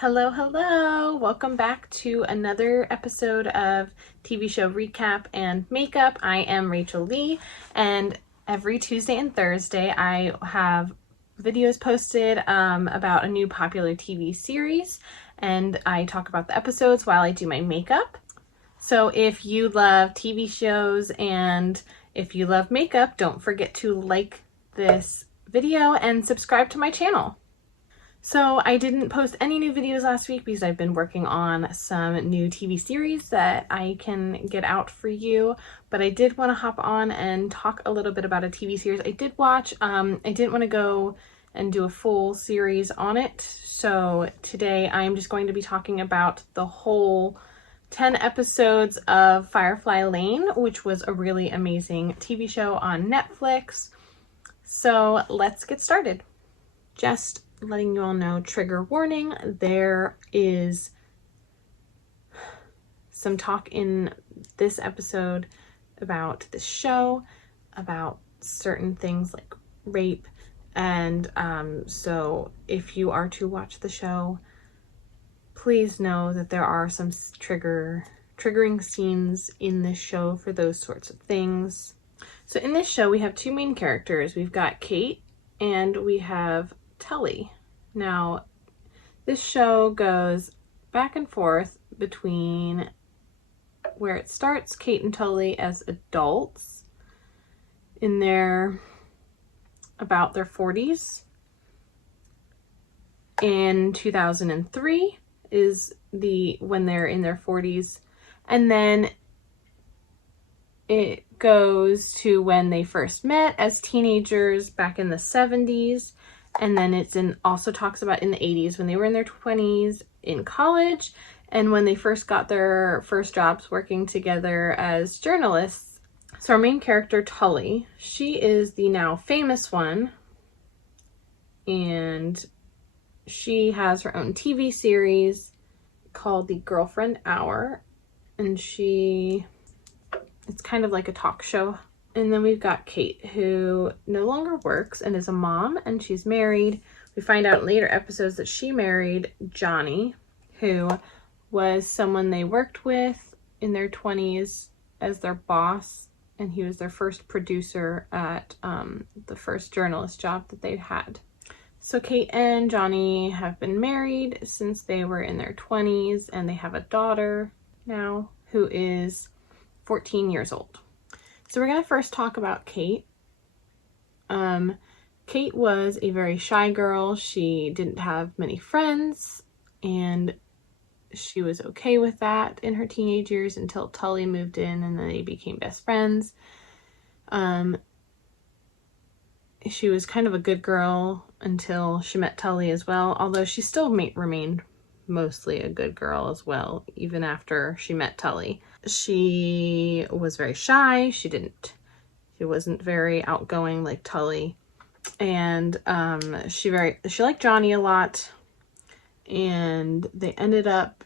Hello, hello! Welcome back to another episode of TV show recap and makeup. I am Rachel Lee, and every Tuesday and Thursday I have videos posted about a new popular TV series, and I talk about the episodes while I do my makeup. So if you love TV shows and if you love makeup, don't forget to like this video and subscribe to my channel. So I didn't post any new videos last week because I've been working on some new TV series that I can get out for you, but I did want to hop on and talk a little bit about a TV series I did watch. I didn't want to go and do a full series on it, so today I'm just going to be talking about the whole 10 episodes of Firefly Lane, which was a really amazing TV show on Netflix. So let's get started. Just letting you all know, trigger warning, there is some talk in this episode about the show, about certain things like rape, and so if you are to watch the show, please know that there are some triggering scenes in this show for those sorts of things. So in this show we have two main characters. We've got Kate and we have Tully. Now, this show goes back and forth between where it starts, Kate and Tully as adults in about their 40s. In 2003 is when they're in their 40s, and then it goes to when they first met as teenagers back in the 70s. And then also talks about in the 80s when they were in their 20s in college, and when they first got their first jobs working together as journalists. So our main character, Tully, she is the now famous one, and she has her own TV series called The Girlfriend Hour, and it's kind of like a talk show. And then we've got Kate, who no longer works and is a mom, and she's married. We find out in later episodes that she married Johnny, who was someone they worked with in their 20s as their boss, and he was their first producer at the first journalist job that they'd had. So Kate and Johnny have been married since they were in their 20s, and they have a daughter now who is 14 years old. So we're going to first talk about Kate. Kate was a very shy girl. She didn't have many friends, and she was okay with that in her teenage years until Tully moved in, and then they became best friends. She was kind of a good girl until she met Tully as well, although she still remained mostly a good girl as well, even after she met Tully. She was very shy. She wasn't very outgoing like Tully, and she liked Johnny a lot, and they ended up,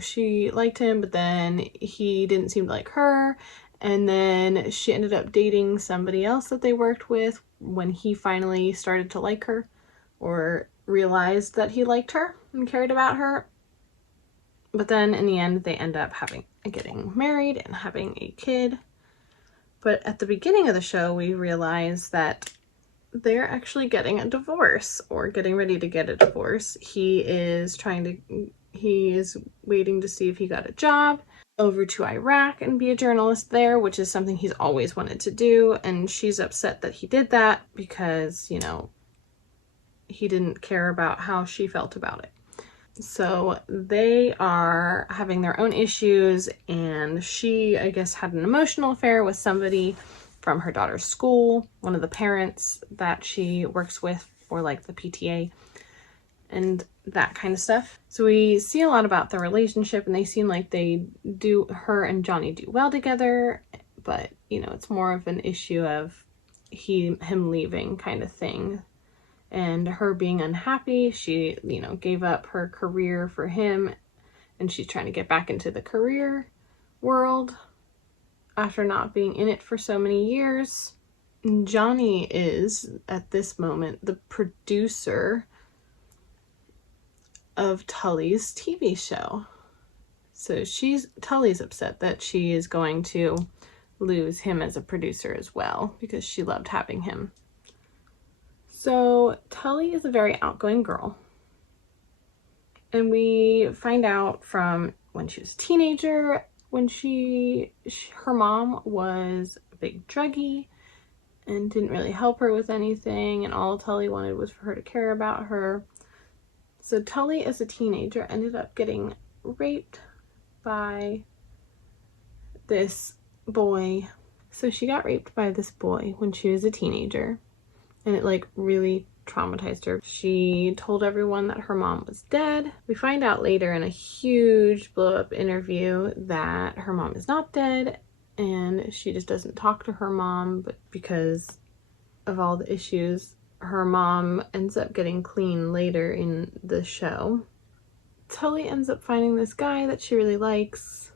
she liked him, but then he didn't seem to like her, and then she ended up dating somebody else that they worked with when he finally started to like her, or realized that he liked her and cared about her. But then in the end, they end up getting married and having a kid. But at the beginning of the show, we realize that they're actually getting a divorce, or getting ready to get a divorce. He is waiting to see if he got a job over to Iraq and be a journalist there, which is something he's always wanted to do. And she's upset that he did that because, he didn't care about how she felt about it. So they are having their own issues, and she, I guess, had an emotional affair with somebody from her daughter's school, one of the parents that she works with, or like the PTA, and that kind of stuff. So we see a lot about their relationship, and they seem like her and Johnny do well together, but, it's more of an issue of him leaving kind of thing. And her being unhappy, she, gave up her career for him, and she's trying to get back into the career world after not being in it for so many years. Johnny is, at this moment, the producer of Tully's TV show. So Tully's upset that she is going to lose him as a producer as well because she loved having him. So Tully is a very outgoing girl. And we find out from when she was a teenager, when her mom was a big druggie and didn't really help her with anything, and all Tully wanted was for her to care about her. So Tully, as a teenager, ended up getting raped by this boy. So she got raped by this boy when she was a teenager, and it like really traumatized her. She told everyone that her mom was dead. We find out later in a huge blow-up interview that her mom is not dead, and she just doesn't talk to her mom, but because of all the issues, her mom ends up getting clean later in the show. Tully ends up finding this guy that she really likes,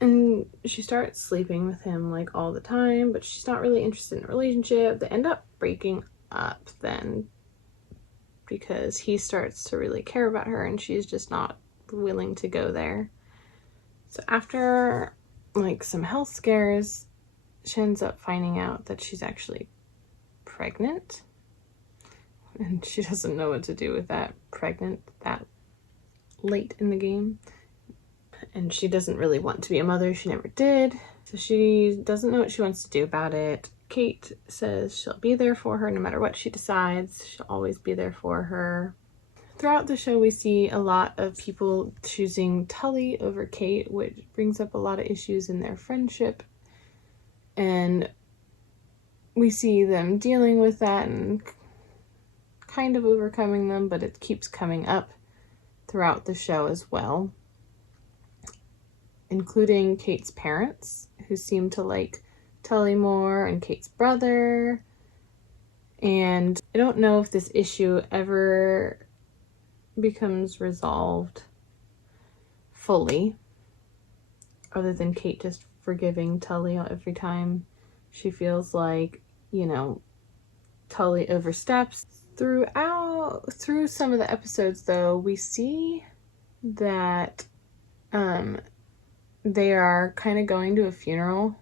and she starts sleeping with him like all the time, but she's not really interested in a relationship. They end up breaking up then because he starts to really care about her and she's just not willing to go there. So after like some health scares, she ends up finding out that she's actually pregnant, and she doesn't know what to do with that, pregnant that late in the game. And she doesn't really want to be a mother. She never did. So she doesn't know what she wants to do about it. Kate says she'll be there for her no matter what she decides. She'll always be there for her. Throughout the show, we see a lot of people choosing Tully over Kate, which brings up a lot of issues in their friendship. And we see them dealing with that and kind of overcoming them, but it keeps coming up throughout the show as well, including Kate's parents, who seem to like Tully more, and Kate's brother. And I don't know if this issue ever becomes resolved fully, other than Kate just forgiving Tully every time she feels like, you know, Tully oversteps. Through some of the episodes, though, we see that they are kind of going to a funeral.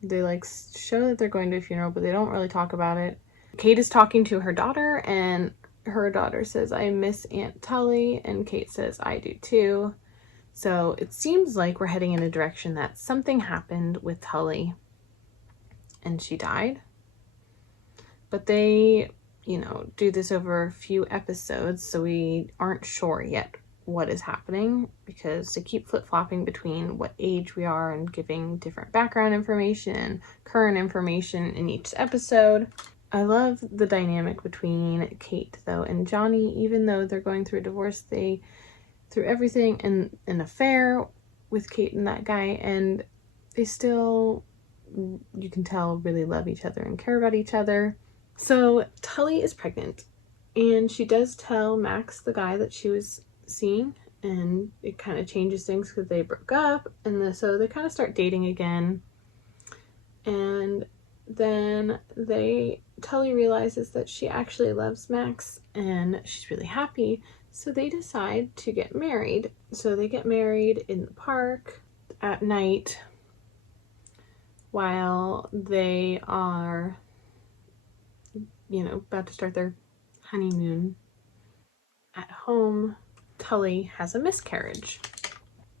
They like show that they're going to a funeral, but they don't really talk about it. Kate is talking to her daughter, and her daughter says, "I miss Aunt Tully," and Kate says, "I do too." So it seems like we're heading in a direction that something happened with Tully and she died. But they, you know, do this over a few episodes, so we aren't sure yet what is happening, because they keep flip-flopping between what age we are and giving different background information and current information in each episode. I love the dynamic between Kate, though, and Johnny. Even though they're going through a divorce, they, through everything, and an affair with Kate and that guy, and they still, you can tell, really love each other and care about each other. So Tully is pregnant, and she does tell Max, the guy that she was seeing, and it kind of changes things because they broke up, and so they kind of start dating again. And then Tully realizes that she actually loves Max and she's really happy, so they decide to get married. So they get married in the park at night while they are, you know, about to start their honeymoon. At home, Tully has a miscarriage.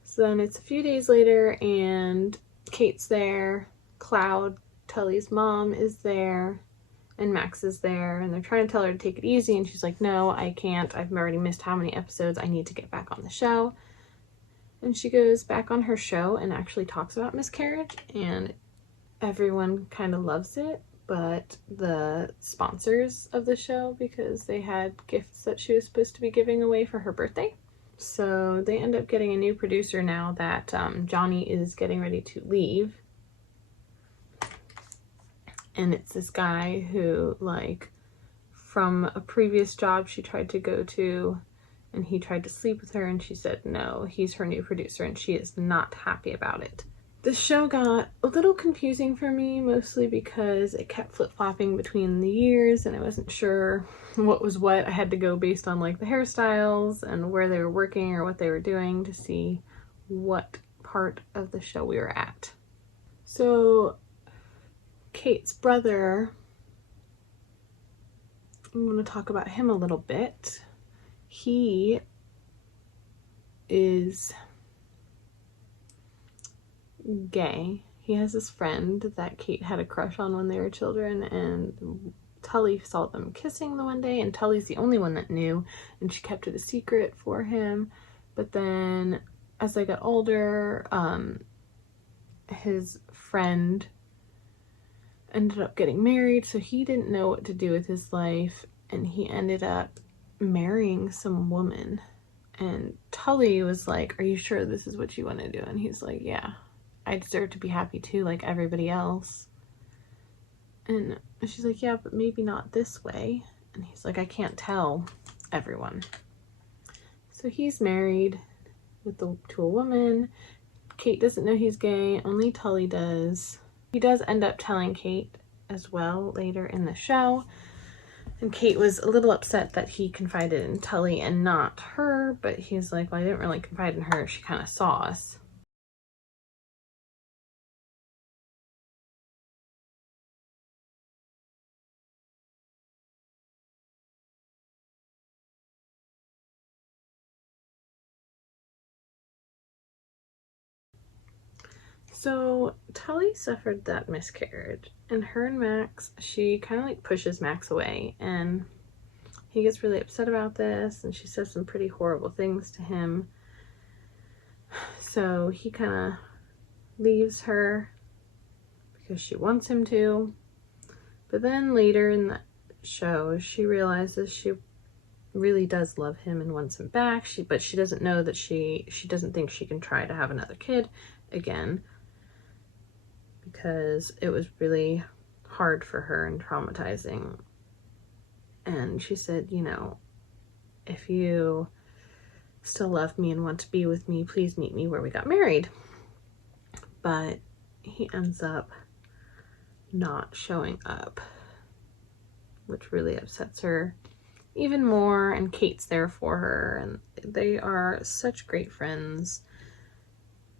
So then it's a few days later and Kate's there, Cloud, Tully's mom, is there, and Max is there, and they're trying to tell her to take it easy, and she's like, "No, I can't. I've already missed how many episodes. I need to get back on the show." And she goes back on her show and actually talks about miscarriage, and everyone kind of loves it, but the sponsors of the show, because they had gifts that she was supposed to be giving away for her birthday. So they end up getting a new producer now that Johnny is getting ready to leave. And it's this guy who, like, from a previous job she tried to go to, and he tried to sleep with her, and she said no, he's her new producer, and she is not happy about it. The show got a little confusing for me, mostly because it kept flip-flopping between the years and I wasn't sure what was what. I had to go based on like the hairstyles and where they were working or what they were doing to see what part of the show we were at. So Kate's brother, I'm going to talk about him a little bit. He is gay. He has this friend that Kate had a crush on when they were children, and Tully saw them kissing the one day, and Tully's the only one that knew, and she kept it a secret for him. But then as they got older, his friend ended up getting married, so he didn't know what to do with his life, and he ended up marrying some woman. And Tully was like, "Are you sure this is what you want to do?" And he's like, "Yeah, I deserve to be happy too, like everybody else." And she's like, "Yeah, but maybe not this way." And he's like, "I can't tell everyone." So he's married to a woman. Kate doesn't know he's gay, only Tully does. He does end up telling Kate as well later in the show. And Kate was a little upset that he confided in Tully and not her, but he's like, "Well, I didn't really confide in her. She kind of saw us." So Tully suffered that miscarriage, and her and Max, she kind of like pushes Max away, and he gets really upset about this, and she says some pretty horrible things to him. So he kind of leaves her because she wants him to. But then later in the show, she realizes she really does love him and wants him back. But she doesn't know that she doesn't think she can try to have another kid again, because it was really hard for her and traumatizing. And she said, "You know, if you still love me and want to be with me, please meet me where we got married." But he ends up not showing up, which really upsets her even more. And Kate's there for her, and they are such great friends.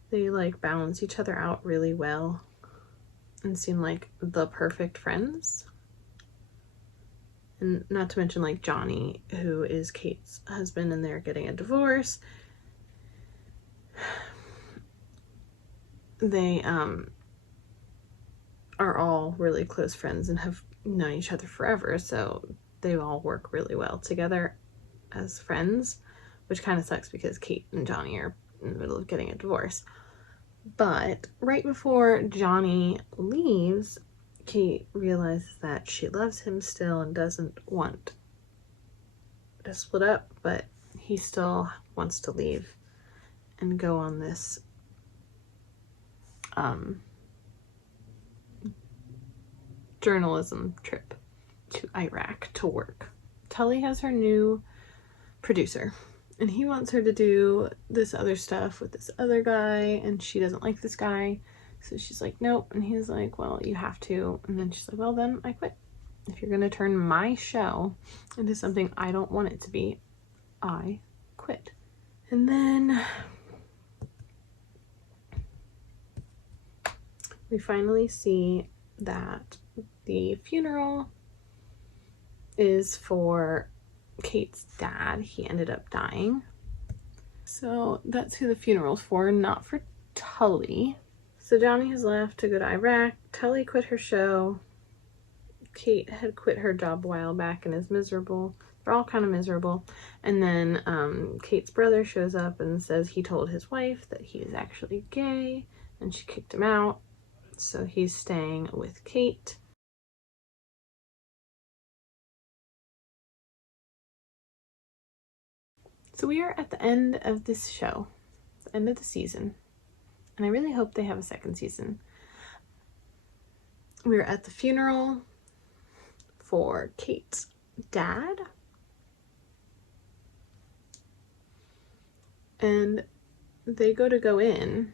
They like balance each other out really well and seem like the perfect friends. And not to mention like Johnny, who is Kate's husband, and they're getting a divorce. They are all really close friends and have known each other forever, so they all work really well together as friends, which kind of sucks because Kate and Johnny are in the middle of getting a divorce. But right before Johnny leaves, Kate realizes that she loves him still and doesn't want to split up, but he still wants to leave and go on this journalism trip to Iraq to work. Tully has her new producer, and he wants her to do this other stuff with this other guy, and she doesn't like this guy, so she's like, "Nope." And he's like, "Well, you have to." And then she's like, "Well, then I quit. If you're gonna turn my show into something I don't want it to be, I quit." And then we finally see that the funeral is for Kate's dad. He ended up dying. So that's who the funeral's for, not for Tully. So Johnny has left to go to Iraq. Tully quit her show. Kate had quit her job a while back and is miserable. They're all kind of miserable. And then Kate's brother shows up and says he told his wife that he is actually gay, and she kicked him out. So he's staying with Kate. So we are at the end of this show, the end of the season, and I really hope they have a second season. We're at the funeral for Kate's dad, and they go in,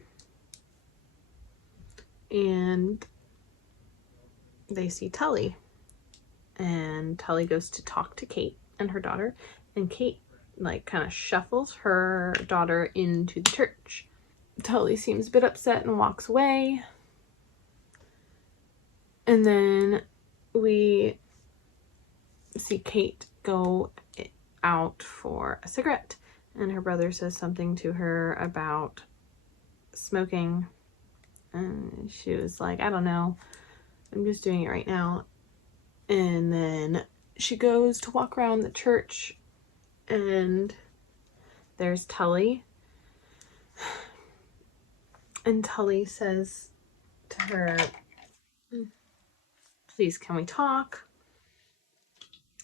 and they see Tully, and Tully goes to talk to Kate and her daughter, and Kate like kind of shuffles her daughter into the church. Tully seems a bit upset and walks away, and then we see Kate go out for a cigarette, and her brother says something to her about smoking, and she was like, I don't know, I'm just doing it right now. And then she goes to walk around the church, and there's Tully, and Tully says to her, please, can we talk?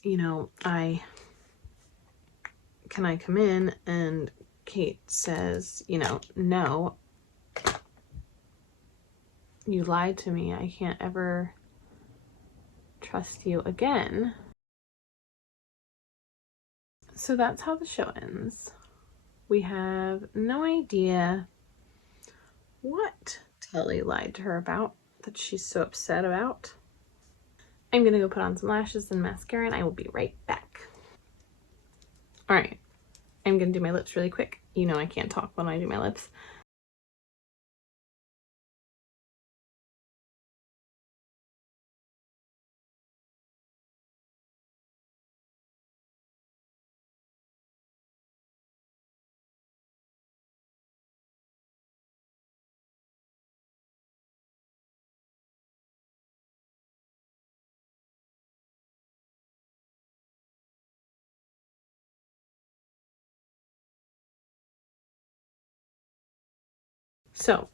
You know, can I come in? And Kate says, you know, no, you lied to me. I can't ever trust you again. So that's how the show ends. We have no idea what Tully lied to her about that she's so upset about. I'm gonna go put on some lashes and mascara, and I will be right back. All right, I'm gonna do my lips really quick. You know I can't talk when I do my lips. So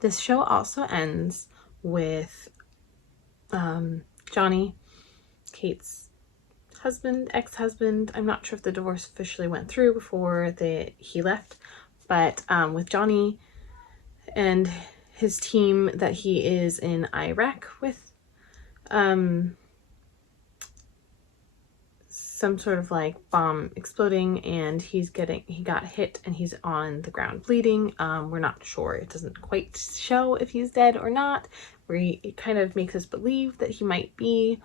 this show also ends with Johnny, Kate's husband, ex-husband. I'm not sure if the divorce officially went through before he left, but with Johnny and his team that he is in Iraq with, some sort of like bomb exploding, and he got hit and he's on the ground bleeding. We're not sure. It doesn't quite show if he's dead or not. It kind of makes us believe that he might be,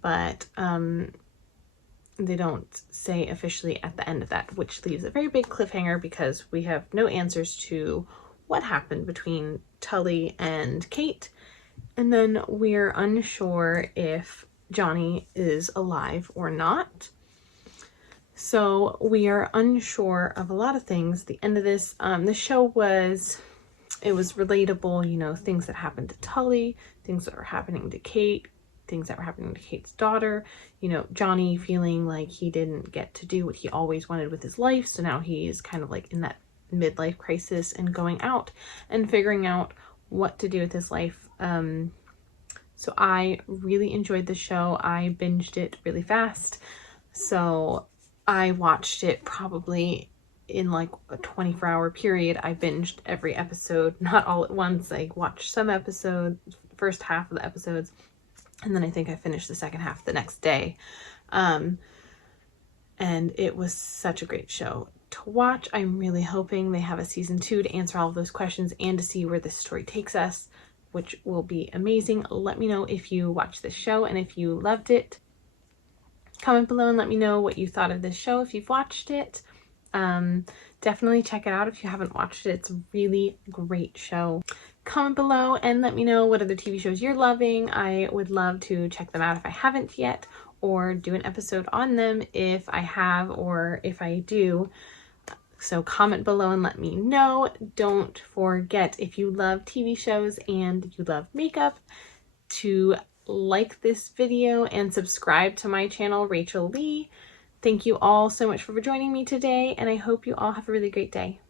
but they don't say officially at the end of that, which leaves a very big cliffhanger because we have no answers to what happened between Tully and Kate, and then we're unsure if Johnny is alive or not. So we are unsure of a lot of things. The end of this, the show was relatable, you know, things that happened to Tully, things that were happening to Kate, things that were happening to Kate's daughter, you know, Johnny feeling like he didn't get to do what he always wanted with his life, so now he's kind of like in that midlife crisis and going out and figuring out what to do with his life. So I really enjoyed the show. I binged it really fast. So I watched it probably in like a 24-hour period. I binged every episode, not all at once. I watched some episodes, first half of the episodes, and then I think I finished the second half the next day. And it was such a great show to watch. I'm really hoping they have a season 2 to answer all of those questions and to see where this story takes us, which will be amazing. Let me know if you watched this show and if you loved it. Comment below and let me know what you thought of this show if you've watched it. Definitely check it out if you haven't watched it. It's a really great show. Comment below and let me know what other TV shows you're loving. I would love to check them out if I haven't yet, or do an episode on them if I have or if I do. So comment below and let me know. Don't forget, if you love TV shows and you love makeup, to like this video and subscribe to my channel, Rachel Lee. Thank you all so much for joining me today, and I hope you all have a really great day.